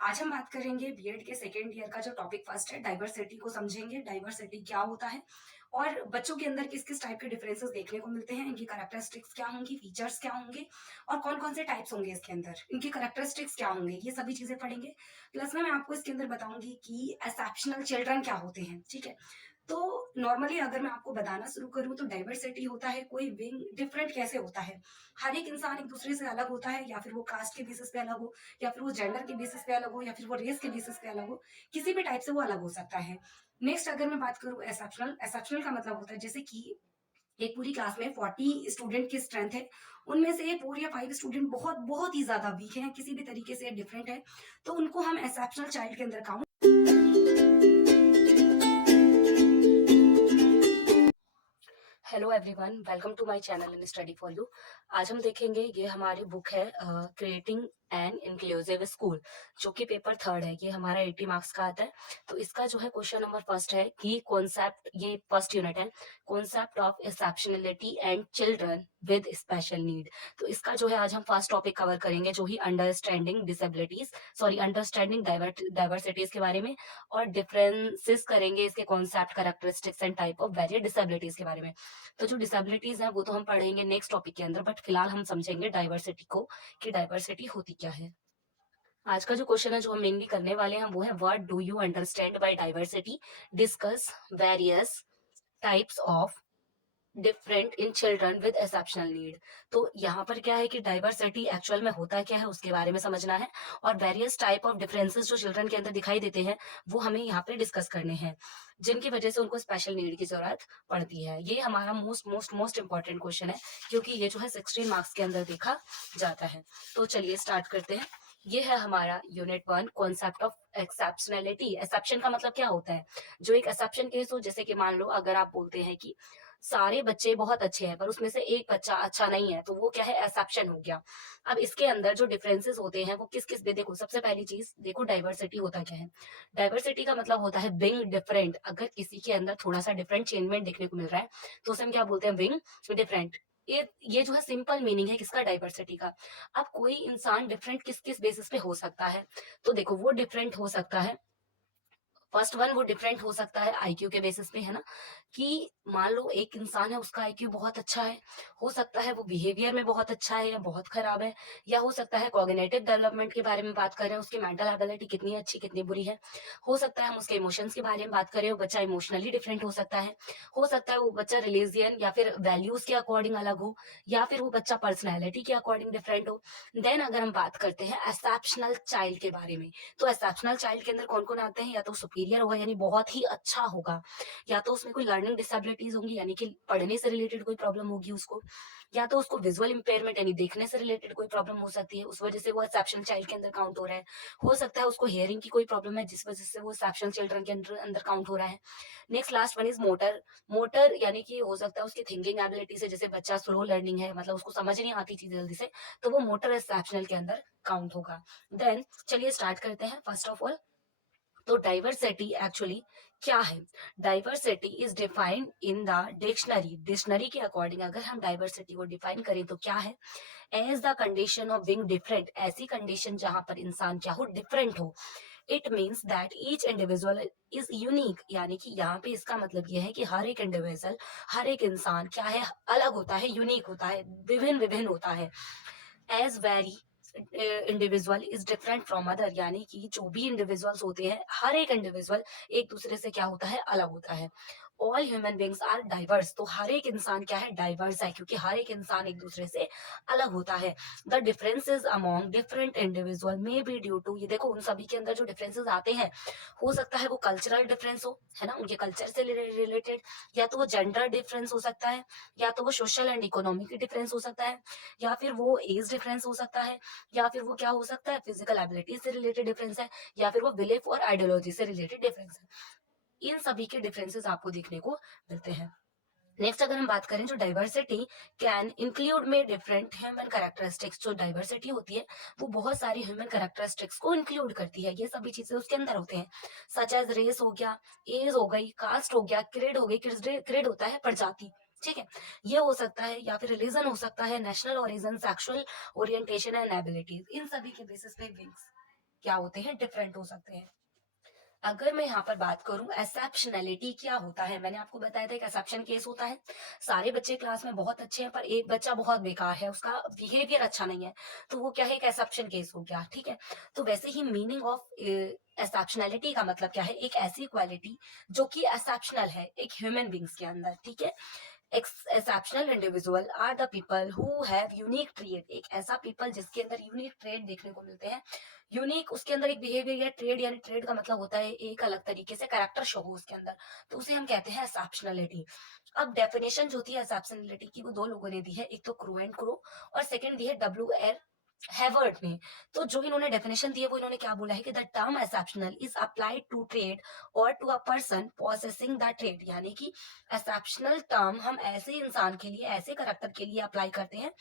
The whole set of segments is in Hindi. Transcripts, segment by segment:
आज हम बात करेंगे बीएड के सेकेंड ईयर का जो टॉपिक फर्स्ट है डाइवर्सिटी को समझेंगे। डाइवर्सिटी क्या होता है और बच्चों के अंदर किस किस टाइप के डिफरेंसेस देखने को मिलते हैं, इनकी कैरेक्टरिस्टिक्स क्या होंगी, फीचर्स क्या होंगे और कौन कौन से टाइप्स होंगे इसके अंदर, इनकी कैरेक्टरिस्टिक्स क्या होंगे, ये सभी चीजें पढ़ेंगे। प्लस में मैं आपको इसके अंदर बताऊंगी कि एक्सेप्शनल चिल्ड्रन क्या होते हैं। ठीक है, तो नॉर्मली अगर मैं आपको बताना शुरू करूं तो डाइवर्सिटी होता है कोई विंग डिफरेंट कैसे होता है। हर एक इंसान एक दूसरे से अलग होता है, या फिर वो कास्ट के बेसिस पे अलग हो, या फिर वो जेंडर के बेसिस पे अलग हो, या फिर वो रेस के बेसिस पे अलग हो। किसी भी टाइप से वो अलग हो सकता है। नेक्स्ट अगर मैं बात करूं एक्सेप्शनल, एक्सेप्शनल का मतलब होता है जैसे कि एक पूरी क्लास में 40 स्टूडेंट की स्ट्रेंथ है, उनमें से 4 या 5 स्टूडेंट बहुत बहुत ही ज्यादा वीक हैं, किसी भी तरीके से डिफरेंट है, तो उनको हम एक्सेप्शनल चाइल्ड के अंदर count. Hello everyone, welcome to my channel in study for you. आज हम देखेंगे, ये हमारी बुक है क्रिएटिंग एन इंक्लूसिव स्कूल, जो कि पेपर थर्ड है। ये हमारा 80 मार्क्स का आता है। तो इसका जो है क्वेश्चन नंबर फर्स्ट है कि कॉन्सेप्ट, ये फर्स्ट यूनिट है, concept of exceptionality and children with special need. तो इसका जो है आज हम फर्स्ट टॉपिक कवर करेंगे, जो ही understanding disabilities, sorry understanding diversities के बारे में, और डिफरेंसेस करेंगे इसके concept, characteristics and type of various disabilities के बारे में। तो जो डिसेबिलिटीज है वो तो हम पढ़ेंगे नेक्स्ट टॉपिक के अंदर, बट फिलहाल हम समझेंगे डाइवर्सिटी को, कि डाइवर्सिटी होती क्या है। आज का जो क्वेश्चन है जो हम मेनली करने वाले हैं वो है, what do you understand by diversity, discuss various types of different in children with exceptional need. तो यहाँ पर क्या है कि डाइवर्सिटी एक्चुअल में होता क्या है उसके बारे में समझना है, और वेरियस टाइप ऑफ डिफरेंसेस जो चिल्ड्रन के अंदर दिखाई देते हैं वो हमें यहाँ पे डिस्कस करने हैं, जिनकी वजह से उनको स्पेशल नीड की जरूरत पड़ती है। ये हमारा most most most important question है, क्योंकि ये जो है 16 मार्क्स के अंदर देखा जाता है। तो चलिए स्टार्ट करते हैं। ये है हमारा यूनिट 1, कॉन्सेप्ट ऑफ एक्सेप्शनलिटी। एक्सेप्शन का मतलब क्या होता है, जो एक एक्सेप्शन केस हो, जैसे कि मान लो अगर आप बोलते हैं कि सारे बच्चे बहुत अच्छे हैं पर उसमें से एक बच्चा अच्छा नहीं है, तो वो क्या है, एक्सेप्शन हो गया। अब इसके अंदर जो डिफरेंसेस होते हैं वो किस किस में, देखो सबसे पहली चीज देखो, डाइवर्सिटी होता क्या है। डाइवर्सिटी का मतलब होता है बिंग डिफरेंट। अगर किसी के अंदर थोड़ा सा डिफरेंट चेंजमेंट देखने को मिल रहा है तो उसे हम क्या बोलते हैं, बिंग डिफरेंट। ये जो है सिंपल मीनिंग है किसका, डाइवर्सिटी का। अब कोई इंसान डिफरेंट किस किस बेसिस पे हो सकता है, तो देखो वो डिफरेंट हो सकता है, फर्स्ट वन वो डिफरेंट हो सकता है आईक्यू के बेसिस पे, है ना। कि मान लो एक इंसान है, उसका आईक्यू बहुत अच्छा है, हो सकता है वो बिहेवियर में बहुत अच्छा है या बहुत खराब है, या हो सकता है कॉग्निटिव डेवलपमेंट के बारे में बात कर रहे हैं, उसकी मेंटल एबिलिटी कितनी अच्छी कितनी बुरी है। हो सकता है हम उसके इमोशंस के बारे में बात करें, वो बच्चा इमोशनली डिफरेंट हो सकता है। हो सकता है वो बच्चा रिलीजियन या फिर वैल्यूज के अकॉर्डिंग अलग हो, या फिर वो बच्चा पर्सनैलिटी के अकॉर्डिंग डिफरेंट हो। देन अगर हम बात करते हैं एक्सेप्शनल चाइल्ड के बारे में, तो एक्सेप्शनल चाइल्ड के अंदर कौन कौन आते हैं, या तो सुपीरियर होगा यानी बहुत ही अच्छा होगा, या तो उसमें कोई लर्निंग डिसेबिलिटीज होंगी यानी कि पढ़ने से रिलेटेड कोई प्रॉब्लम होगी उसको, या तो उसको विजुअल इंपेयरमेंट यानी देखने से रिलेटेड कोई प्रॉब्लम हो सकती है, उस वजह से वो एक्सेप्शनल चाइल्ड के अंदर काउंट हो रहा है। हो सकता है उसको हियरिंग की कोई प्रॉब्लम है जिस वजह से वो एक्सेप्शनल चिल्ड्रन के अंदर अंदर काउंट हो रहा है। Next last one is motor. Motor यानी कि हो सकता है उसकी थिंकिंग एबिलिटी से, जैसे बच्चा स्लो लर्निंग है, मतलब उसको समझ नहीं आती चीज जल्दी से, तो वो मोटर एक्सेप्शनल के अंदर काउंट होगा। देन चलिए स्टार्ट करते हैं। फर्स्ट ऑफ ऑल, तो डाइवर्सिटी एक्चुअली क्या है। Diversity is defined in the dictionary. Dictionary के अकॉर्डिंग अगर हम डाइवर्सिटी को डिफाइन करें तो क्या है, as the condition of being different, ऐसी कंडीशन जहां पर इंसान क्या हो, डिफरेंट हो। It means that each individual is unique, यानी कि यहाँ पे इसका मतलब यह है कि हर एक इंडिविजुअल, हर एक इंसान क्या है, अलग होता है, यूनिक होता है, विभिन्न विभिन्न होता है। As very individual is different from other, यानी कि जो भी इंडिविजुअल्स होते हैं, हर एक इंडिविजुअल एक दूसरे से क्या होता है, अलग होता है। All human beings are diverse, तो हर एक इंसान क्या है, डाइवर्स है, क्योंकि हर एक इंसान एक दूसरे से अलग होता है। The differences among different individual may be due to, ये देखो उन सभी के अंदर जो डिफरेंसेस आते हैं, हो सकता है वो कल्चरल डिफरेंस हो, है ना, उनके कल्चर से रिलेटेड, या तो वो जेंडर डिफरेंस हो सकता है, या तो वो सोशल एंड इकोनॉमिक डिफरेंस हो सकता है, या फिर वो एज डिफरेंस हो सकता है, या फिर वो क्या हो सकता है, फिजिकल एबिलिटी से रिलेटेड डिफरेंस है, या फिर वो बिलीफ और आइडियोलॉजी से रिलेटेड डिफरेंस है। इन सभी के डिफरेंसेस आपको देखने को मिलते हैं। नेक्स्ट अगर हम बात करें, जो डाइवर्सिटी कैन इंक्लूड में डिफरेंट ह्यूमन कैरेक्टरिस्टिक्स, जो डाइवर्सिटी होती है वो बहुत सारी ह्यूमन कैरेक्टरिस्टिक्स को इंक्लूड करती है, ये सभी चीजें उसके अंदर होते हैं। सच एज रेस हो गया, एज हो गई, कास्ट हो गया, क्रेड हो गई, क्रेड होता है प्रजाति, ठीक है, ये हो सकता है, या फिर रिलीजन हो सकता है, national origin, sexual orientation and abilities, इन सभी के बेसिस पे विंग्स क्या होते हैं, डिफरेंट हो सकते हैं। अगर मैं यहाँ पर बात करूँ एक्सेप्शनैलिटी क्या होता है, मैंने आपको बताया था एक एक्सेप्शन केस होता है। सारे बच्चे क्लास में बहुत अच्छे हैं पर एक बच्चा बहुत बेकार है, उसका बिहेवियर अच्छा नहीं है, तो वो क्या है, एक एक्सेप्शन केस हो गया, ठीक है। तो वैसे ही मीनिंग ऑफ एक्सेप्शनैलिटी का मतलब क्या है, एक ऐसी क्वालिटी जो कि एक्सेप्शनल है एक ह्यूमन बींग्स के अंदर, ठीक है। Exceptional individual are the people who have unique trait, एक ऐसा पीपल जिसके अंदर यूनिक ट्रेड देखने को मिलते हैं। यूनिक उसके अंदर एक बिहेवियर या ट्रेड, यानी ट्रेड का मतलब होता है एक अलग तरीके से कैरेक्टर शो हो उसके अंदर, तो उसे हम कहते हैं एक्सेप्शनलिटी। अब डेफिनेशन जो थी एक्सेप्शनलिटी की वो दो लोगों ने दी है, एक तो क्रू एंड क्रो और सेकंड दी है डब्ल्यू एल हैवर्ड ने। तो जो इन्होंने डेफिनेशन दी है वो इन्होंने क्या बोला है कि the term exceptional is applied to trait और to a person possessing the trait, यानी कि एक्सेप्शनल टर्म हम ऐसे इंसान के लिए, ऐसे करेक्टर के लिए अप्लाई करते हैं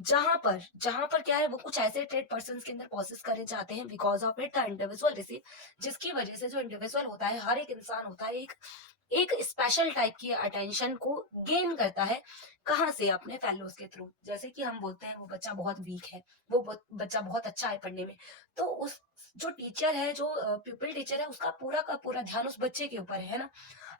जहां पर क्या है, वो कुछ ऐसे ट्रेड पर्सन के अंदर प्रोसेस करे जाते हैं, because of it the individual receive, जिसकी वजह से जो इंडिविजुअल होता है, हर एक इंसान होता है, एक एक स्पेशल टाइप की अटेंशन को गेन करता है। कहाँ से, अपने फेलोज के थ्रू। जैसे कि हम बोलते हैं वो बच्चा बहुत वीक है, बच्चा बहुत अच्छा है पढ़ने में, तो उस जो टीचर है, जो प्यूपिल टीचर है, उसका पूरा का पूरा ध्यान उस बच्चे के ऊपर है ना।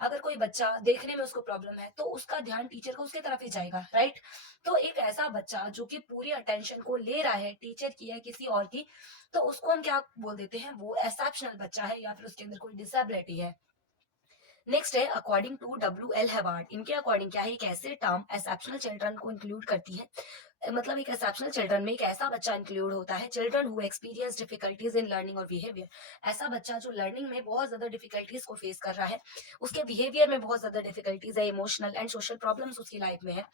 अगर कोई बच्चा देखने में उसको प्रॉब्लम है तो उसका ध्यान टीचर का उसके तरफ ही जाएगा, राइट। तो एक ऐसा बच्चा जो कि पूरी अटेंशन को ले रहा है टीचर की या किसी और की, तो उसको हम क्या बोल देते हैं, वो एक्सेप्शनल बच्चा है या फिर उसके अंदर कोई डिसेबिलिटी है। नेक्स्ट है अकॉर्डिंग टू डब्ल्यू एल हैवार्ड, इनके अकॉर्डिंग क्या है, एक ऐसे टर्म एक्सेप्शनल चिल्ड्रन को इंक्लूड करती है। मतलब एक एक्सेप्शनल चिल्ड्रन में एक ऐसा बच्चा इंक्लूड होता है, children who experience difficulties in learning और बिहेवियर, ऐसा बच्चा जो लर्निंग में बहुत ज्यादा डिफिकल्टीज को फेस कर रहा है, उसके बिहेवियर में बहुत ज्यादा डिफिकल्टीज है, इमोशनल एंड सोशल प्रॉब्लम्स उसकी लाइफ में है।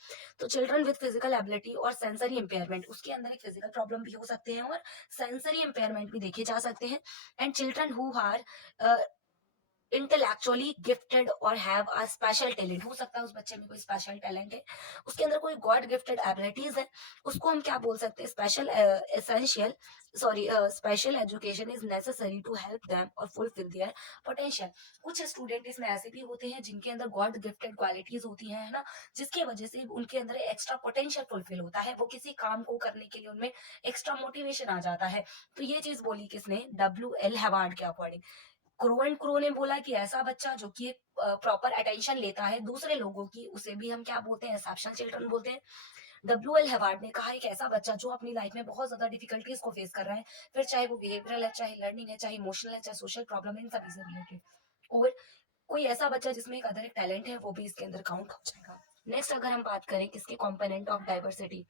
तो चिल्ड्रन विद फिजिकल एबिलिटी और सेंसरी इंपेयरमेंट, उसके अंदर एक फिजिकल प्रॉब्लम भी हो सकते हैं और सेंसरी इंपेयरमेंट भी देखे जा सकते हैं। And children who are intellectually gifted और हैव अ स्पेशल टैलेंट, हो सकता है उस बच्चे में कोई स्पेशल टैलेंट है, उसके अंदर कोई गॉड गिफ्टेड एबिलिटीज है, उसको हम क्या बोल सकते हैं, special essential sorry special education is necessary to help them और फुलफिल देयर पोटेंशियल। कुछ स्टूडेंट इसमें ऐसे भी होते हैं जिनके अंदर गॉड गिफ्टेड क्वालिटीज होती हैं, है ना, जिसकी वजह से उनके अंदर एक्स्ट्रा पोटेंशियल फुलफिल होता है, वो किसी काम को करने के लिए उनमें एक्स्ट्रा मोटिवेशन आ जाता है। तो ये चीज बोली किसने, डब्ल्यू एल हैवार्ड के अकॉर्डिंग। क्रो एंड क्रो ने बोला कि ऐसा बच्चा जो कि प्रॉपर अटेंशन लेता है दूसरे लोगों की, उसे भी हम क्या बोलते हैं, एक्सेप्शनल चिल्ड्रन बोलते हैं। डब्ल्यू एल हैवार्ड ने कहा एक ऐसा बच्चा जो अपनी लाइफ में बहुत ज्यादा डिफिकल्टीज को फेस कर रहा है, फिर चाहे वो बिहेवियरल है, चाहे लर्निंग है, चाहे इमोशनल है, चाहे सोशल प्रॉब्लम है, इन सभी से रिलेटेड, और कोई ऐसा बच्चा जिसमें एक अदर एक टैलेंट है, वो भी इसके अंदर काउंट हो जाएगा। नेक्स्ट अगर हम बात करें किसके component of diversity,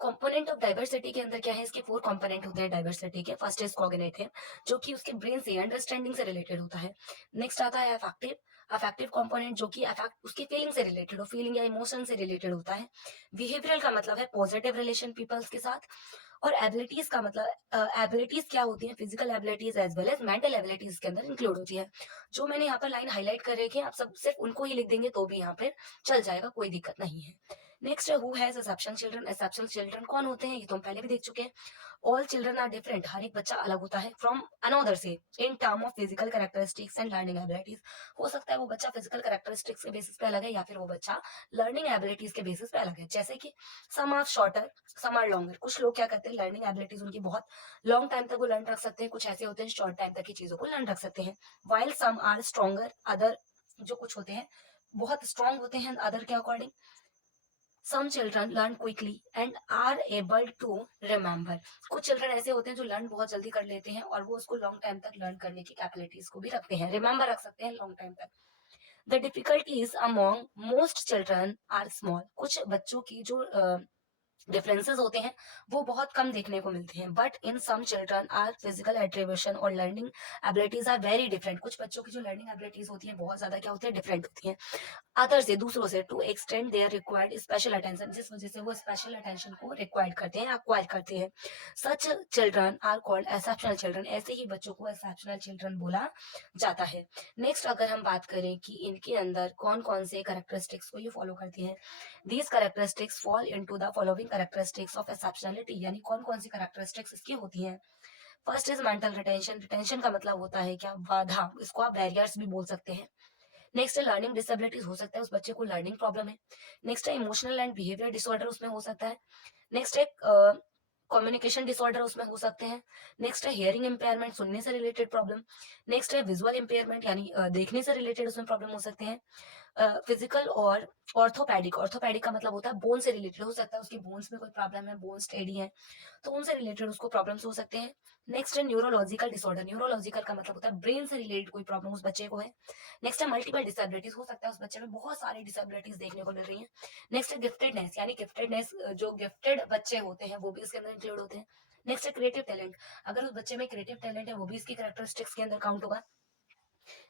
component of diversity के अंदर क्या है, इसके 4 कंपोनेंट होते हैं डाइवर्सिटी के। फर्स्ट इज कॉग्निटिव, जो कि उसके ब्रेन से अंडरस्टैंडिंग से रिलेटेड होता है। नेक्स्ट आता है अफेक्टिव, अफेक्टिव कंपोनेंट जो कि अफेक्ट उसकी फीलिंग से रिलेटेड हो, फीलिंग या इमोशन से रिलेटेड होता है। बिहेवियरल का मतलब है पॉजिटिव रिलेशन पीपल्स के साथ। और एबिलिटीज का मतलब एबिलिटीज क्या होती है, physical abilities as well as mental abilities के अंदर इंक्लूड होती है। जो मैंने यहाँ पर लाइन हाईलाइट कर रखी है, आप सब सिर्फ उनको ही लिख देंगे तो भी यहाँ पे चल जाएगा, कोई दिक्कत नहीं है। नेक्स्ट है who has exceptional children, exceptional children कौन होते हैं, ये तो हम पहले भी देख चुके हैं। ऑल चिल्ड्रन आर डिफरेंट, हर एक बच्चा अलग होता है फ्रॉम अनदर से, in term of physical characteristics and learning abilities. हो सकता है वो बच्चा फिजिकल कैरेक्टरिस्टिक्स के बेसिस पे अलग है, या फिर वो बच्चा लर्निंग एबिलिटीज के बेसिस पे अलग है। जैसे कि some are shorter, some are longer, कुछ लोग क्या करते हैं, लर्निंग एबिलिटीज उनकी बहुत लॉन्ग टाइम तक वो लर्न रख सकते हैं, कुछ ऐसे होते हैं शॉर्ट टाइम तक की चीजों को लर्न रख सकते हैं। While some are stronger, other जो कुछ होते हैं बहुत स्ट्रांग होते हैं अदर के according. Some children learn quickly and are able to remember, कुछ चिल्ड्रन ऐसे होते हैं जो लर्न बहुत जल्दी कर लेते हैं और वो उसको लॉन्ग टाइम तक लर्न करने की कैपेबिलिटीज को भी रखते हैं, रिमेम्बर रख सकते हैं लॉन्ग टाइम तक। The difficulties among most children are small, कुछ बच्चों की जो डिफरेंसेस होते हैं वो बहुत कम देखने को मिलते हैं, but in some children are physical attribution और learning abilities are very different, कुछ बच्चों की जो लर्निंग एबिलिटीज होती है बहुत ज्यादा क्या होती है, डिफरेंट होती है अदर से, दूसरों से, to extend their required special attention, जिस वजह से वो स्पेशल अटेंशन को रिक्वायर्ड करते हैं, अक्वायर करते हैं। Such children are called exceptional children, ऐसे ही बच्चों को एक्सेप्शनल चिल्ड्रन बोला जाता है। नेक्स्ट अगर हम बात करें कि इनके अंदर कौन कौन से कैरेक्टरिस्टिक्स को ये फॉलो करती हैं, these characteristics fall into the following characteristics of exceptionality, यानी कौन कौन सी कैरेक्टरिस्टिक्स इसकी होती हैं। First is mental retention, retention का मतलब होता है क्या, बाधा, इसको आप बैरियर्स भी बोल सकते हैं। नेक्स्ट है लर्निंग डिसेबिलिटीज, हो सकता है उस बच्चे को लर्निंग प्रॉब्लम है। नेक्स्ट है इमोशनल एंड बिहेवियर डिसऑर्डर, उसमें हो सकता है। नेक्स्ट है कम्युनिकेशन डिसऑर्डर उसमें हो सकते हैं। नेक्स्ट है हियरिंग इम्पेयरमेंट, सुनने से रिलेटेड प्रॉब्लम। नेक्स्ट है विजुअल इम्पेयरमेंट यानी देखने से रिलेटेड उसमें प्रॉब्लम हो सकते हैं। फिजिकल और ऑर्थोपैडिक, ऑर्थोपैडिक का मतलब होता है बोन से रिलेटेड, हो सकता है उसके बोन्स में कोई प्रॉब्लम है, बोन्स टेढ़ी है, तो उनसे रिलेटेड उसको प्रॉब्लम्स हो सकते हैं। नेक्स्ट है न्यूरोलॉजिकल डिसऑर्डर, न्यूरोलॉजिकल का मतलब होता है ब्रेन से रिलेटेड कोई प्रॉब्लम उस बच्चे को है। नेक्स्ट है मल्टीपल डिसेबिलिटीज, हो सकता है उस बच्चे में बहुत सारी डिसेबिलिटीज देखने को मिल रही है। नेक्स्ट है गिफ्टेडनेस, यानी गिफ्टेडनेस, जो गिफ्टेड बच्चे होते हैं वो भी इसके अंदर इंक्लूड होते हैं। नेक्स्ट है क्रिएटिव टैलेंट, अगर उस बच्चे में क्रिएटिव टैलेंट है वो भी इसकी कैरेक्टरिस्टिक्स के अंदर काउंट होगा।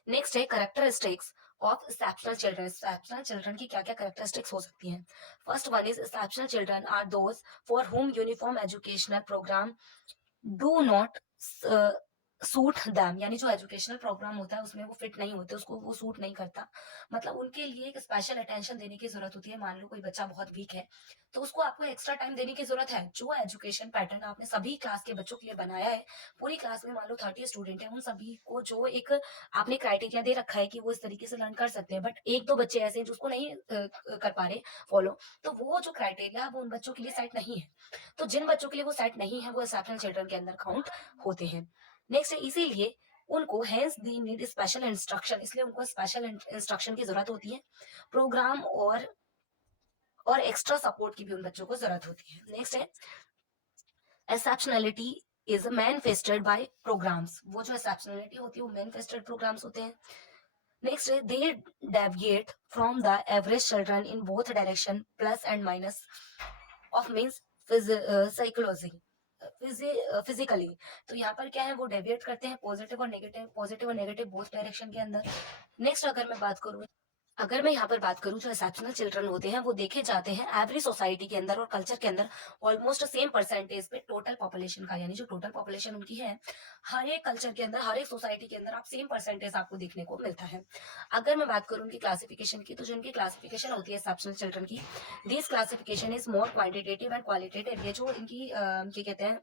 नेक्स्ट है characteristics of exceptional children, exceptional children की क्या क्या कैरेक्टरिस्टिक्स हो सकती हैं। First one is exceptional children are those for whom uniform educational programme do not suit them, यानी जो एजुकेशनल प्रोग्राम होता है उसमें वो फिट नहीं होते, उसको वो सूट नहीं करता, मतलब उनके लिए एक स्पेशल अटेंशन देने की जरूरत होती है। मान लो कोई बच्चा बहुत वीक है तो उसको आपको एक्स्ट्रा टाइम देने की जरूरत है। जो एजुकेशन पैटर्न आपने सभी क्लास के बच्चों के लिए बनाया है, पूरी क्लास में मान लो 30 स्टूडेंट है, उन सभी को जो एक आपने क्राइटेरिया दे रखा है कि वो इस तरीके से लर्न कर सकते हैं, बट एक दो बच्चे ऐसे हैं जो उसको नहीं कर पा रहे फॉलो, तो वो जो क्राइटेरिया वो उन बच्चों के लिए सेट नहीं है। तो जिन बच्चों के लिए वो सेट नहीं है वो एक्सेप्शनल चिल्ड्रन के अंदर काउंट होते हैं। नेक्स्ट है इसीलिए उनको हेंस दी नीड स्पेशल इंस्ट्रक्शन, इसलिए उनको स्पेशल इंस्ट्रक्शन की जरूरत होती है। प्रोग्राम और एक्स्ट्रा सपोर्ट की भी उन बच्चों को जरूरत होती है। नेक्स्ट है एक्सेप्शनलिटी इज मैनिफेस्टेड बाय प्रोग्राम्स, वो जो एक्सेप्शनलिटी होती है वो मैनिफेस्टेड प्रोग्राम्स होते हैं। नेक्स्ट है they deviate from the average children in both direction, plus and minus of means psychology physically, तो यहाँ पर क्या है वो डेविएट करते हैं पॉजिटिव और नेगेटिव बोथ डायरेक्शन के अंदर। नेक्स्ट अगर मैं यहाँ पर बात करूँ, जो एक्सेप्शनल चिल्ड्रन होते हैं वो देखे जाते हैं एवरी सोसाइटी के अंदर और कल्चर के अंदर ऑलमोस्ट सेम परसेंटेज पे टोटल पॉपुलेशन का, यानी जो टोटल पॉपुलेशन उनकी है हर एक कल्चर के अंदर, हर एक सोसाइटी के अंदर आप सेम परसेंटेज आपको देखने को मिलता है। अगर मैं बात करूँ उनकी क्लासिफिकेशन की, तो जो इनकी क्लासिफिकेशन होती है एक्सेप्शनल चिल्ड्रन की, this classification is more quantitative and qualitative, ये जो इनकी क्या कहते हैं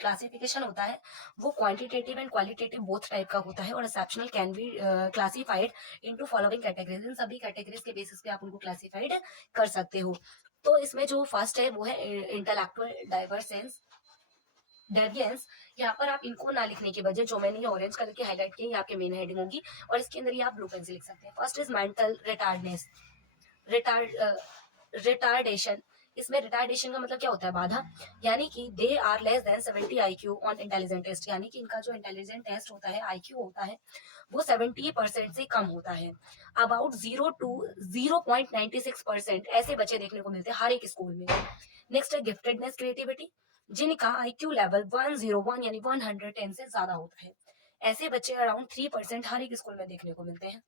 क्लासिफिकेशन होता है वो quantitative and qualitative both type का होता है। और exceptional can be classified into following categories, इन सभी कैटेगरीज के बेसिस पे आप उनको क्लासिफाइड कर सकते हो। तो इसमें जो फर्स्ट है वो है इंटेलेक्चुअल डाइवर्सेंस डेविएंस। यहाँ पर आप इनको ना लिखने की वजह जो मैंने ये ऑरेंज कलर की हाईलाइट की, ये आपके मेन हेडिंग होगी और इसके अंदर ये आप ब्लू पेन से लिख सकते हैं। First is mental retardness, retardation, इसमें रिटार्डेशन का मतलब क्या होता है, बाधा, यानी कि they are less than 70 IQ on intelligent test, यानी कि इनका जो इंटेलिजेंट टेस्ट होता है IQ होता है वो 70% से कम होता है। अबाउट 0 to 0.96% ऐसे बच्चे देखने को मिलते हैं हर एक स्कूल में। नेक्स्ट है गिफ्टेडनेस क्रिएटिविटी, जिनका IQ लेवल 101 यानी 110 से ज्यादा होता है, ऐसे बच्चे अराउंड 3% हर एक स्कूल में देखने को मिलते हैं।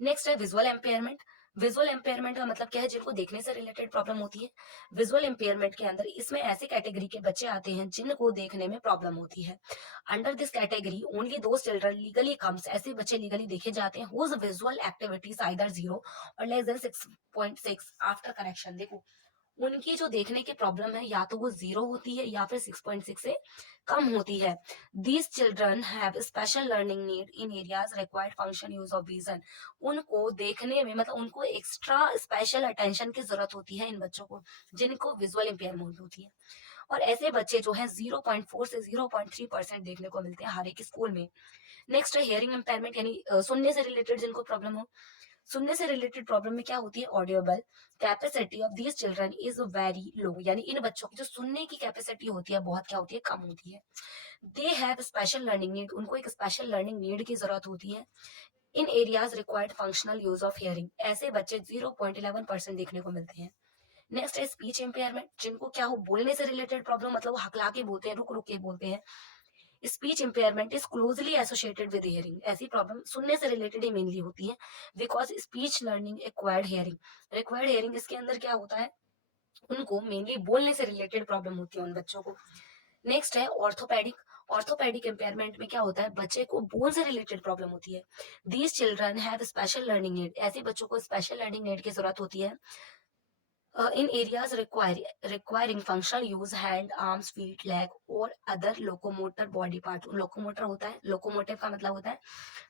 नेक्स्ट है विजुअल एम्पेयरमेंट, विजुअल एम्पेयरमेंट का मतलब क्या है, जिनको देखने से रिलेटेड प्रॉब्लम होती है। विजुअल एम्पेयरमेंट के अंदर इसमें ऐसे कैटेगरी के बच्चे आते हैं जिनको देखने में प्रॉब्लम होती है। अंडर दिस कैटेगरी ओनली दो चिल्ड्रन लीगली कम्स, ऐसे बच्चे लीगली देखे जाते हैं हुज विजुअल एक्टिविटीज आइदर 0 और लेस देन 6.6 आफ्टर करेक्शन। देखो उनकी जो देखने की प्रॉब्लम है या तो वो 0 होती है या फिर 6.6 से कम होती है। These children have special learning need in areas required function use of vision, उनको देखने में मतलब उनको एक्स्ट्रा स्पेशल अटेंशन की जरूरत होती है इन बच्चों को जिनको विजुअल इम्पेयरमेंट होती है। और ऐसे बच्चे जो है 0.4 से 0.3% देखने को मिलते हैं हर एक स्कूल में। नेक्स्ट है हियरिंग इम्पेयरमेंट, यानी सुनने से रिलेटेड जिनको प्रॉब्लम हो। सुनने से रिलेटेड प्रॉब्लम में क्या होती है, audible capacity of these children is very low, यानी इन बच्चों की जो सुनने की कैपेसिटी होती है बहुत क्या होती है, कम होती है। They have special learning need, उनको एक स्पेशल लर्निंग नीड की जरूरत होती है। In areas required functional use of hearing, ऐसे बच्चे 0.11% देखने को मिलते हैं। नेक्स्ट है स्पीच इम्पेयरमेंट, जिनको क्या हो बोलने से रिलेटेड प्रॉब्लम, मतलब वो हकला के बोलते हैं, रुक रुक के बोलते हैं। Speech impairment is closely associated with hearing, ऐसी प्रॉब्लम सुनने से रिलेटेड ही मेनली होती है because speech learning acquired hearing, required hearing इसके अंदर क्या होता है, उनको मेनली बोलने से रिलेटेड प्रॉब्लम होती है उन बच्चों को। नेक्स्ट है ऑर्थोपेडिक, ऑर्थोपेडिक इम्पेयरमेंट में क्या होता है, बच्चे को बोन से रिलेटेड प्रॉब्लम होती है। These children have special learning need, ऐसे बच्चों को स्पेशल लर्निंग नीड की जरूरत होती है In areas requiring functional use, hand, arms, feet, leg और other locomotor body part. Locomotor होता है, लोकोमोटिव का मतलब होता है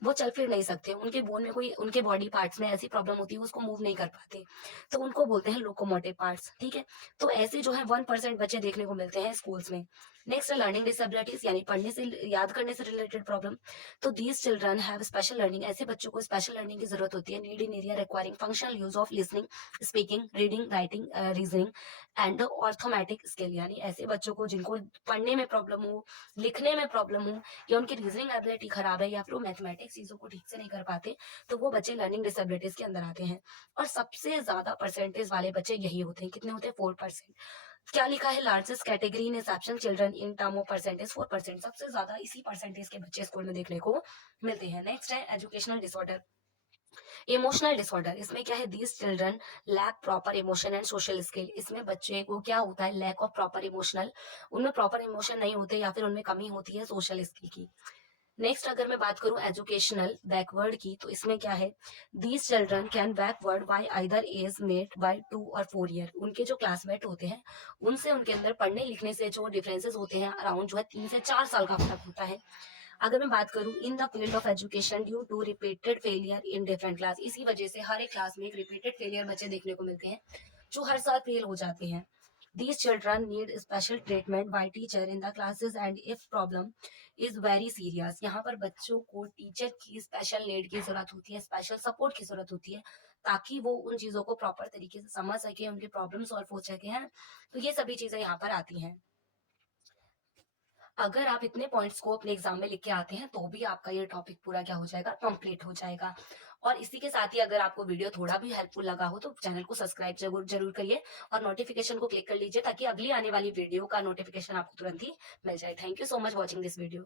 वो चल फिर नहीं सकते, उनके बोन में कोई, उनके बॉडी पार्ट्स में ऐसी प्रॉब्लम होती है उसको मूव नहीं कर पाते, तो उनको बोलते हैं लोकोमोटिव पार्ट्स। ठीक है, तो ऐसे जो है 1% बच्चे देखने को मिलते हैं स्कूल्स में। नेक्स्ट है लर्निंग डिसेबिलिटीज, यानी पढ़ने से, याद करने से रिलेटेड प्रॉब्लम। तो these children have special learning, ऐसे बच्चों को स्पेशल लर्निंग की जरूरत होती है। Need in area requiring functional use of listening, speaking, reading, writing, reasoning and arithmetic skill, यानी ऐसे बच्चों को जिनको पढ़ने में प्रॉब्लम हो, लिखने में प्रॉब्लम हो, या उनकी रीजनिंग एबिलिटी खराब है, या फिर वो मैथमेटिक्स चीजों को ठीक से नहीं कर पाते, तो वो बच्चे लर्निंग डिसेबिलिटीज के अंदर आते हैं। और सबसे ज्यादा परसेंटेज वाले बच्चे यही होते हैं, कितने होते हैं? 4%। क्या लिखा है? Largest category in exception children in term of percentage 4%, सबसे ज्यादा इसी परसेंटेज के बच्चे स्कूल में देखने को मिलते हैं। नेक्स्ट है एजुकेशनल डिसऑर्डर, इमोशनल डिसऑर्डर। इसमें क्या है? These children lack proper emotion and social skill, इसमें बच्चे को क्या होता है? लैक ऑफ प्रॉपर इमोशनल, उनमें प्रॉपर इमोशन नहीं होते, या फिर उनमें कमी होती है सोशल स्किल की। नेक्स्ट अगर मैं बात करूं एजुकेशनल बैकवर्ड की, तो इसमें क्या है? These children can backward by either age mate by 2 और 4 ईयर, उनके जो क्लासमेट होते हैं उनसे उनके अंदर पढ़ने लिखने से जो डिफरेंसेस होते हैं अराउंड जो है 3 से 4 साल का फर्क होता है। अगर मैं बात करूं in the field of education due to repeated failure in different class, इसी वजह से हर एक क्लास में एक रिपीटेड फेलियर बच्चे देखने को मिलते हैं जो हर साल फेल हो जाते हैं। These children need special treatment by teacher in the classes and if problem is very serious, यहाँ पर बच्चों को टीचर की स्पेशल नीड की जरूरत होती है, स्पेशल सपोर्ट की जरूरत होती है, ताकि वो उन चीजों को प्रॉपर तरीके से समझ सके, उनकी प्रॉब्लम सॉल्व हो सके, है ना? तो ये सभी चीजें यहाँ पर आती हैं। अगर आप इतने पॉइंट्स को अपने एग्जाम में लिख के आते हैं तो भी आपका ये टॉपिक पूरा क्या हो जाएगा? कंप्लीट हो जाएगा। और इसी के साथ ही अगर आपको वीडियो थोड़ा भी हेल्पफुल लगा हो तो चैनल को सब्सक्राइब जरूर जरूर करिए और नोटिफिकेशन को क्लिक कर लीजिए, ताकि अगली आने वाली वीडियो का नोटिफिकेशन आपको तुरंत ही मिल जाए। Thank you so much watching this video.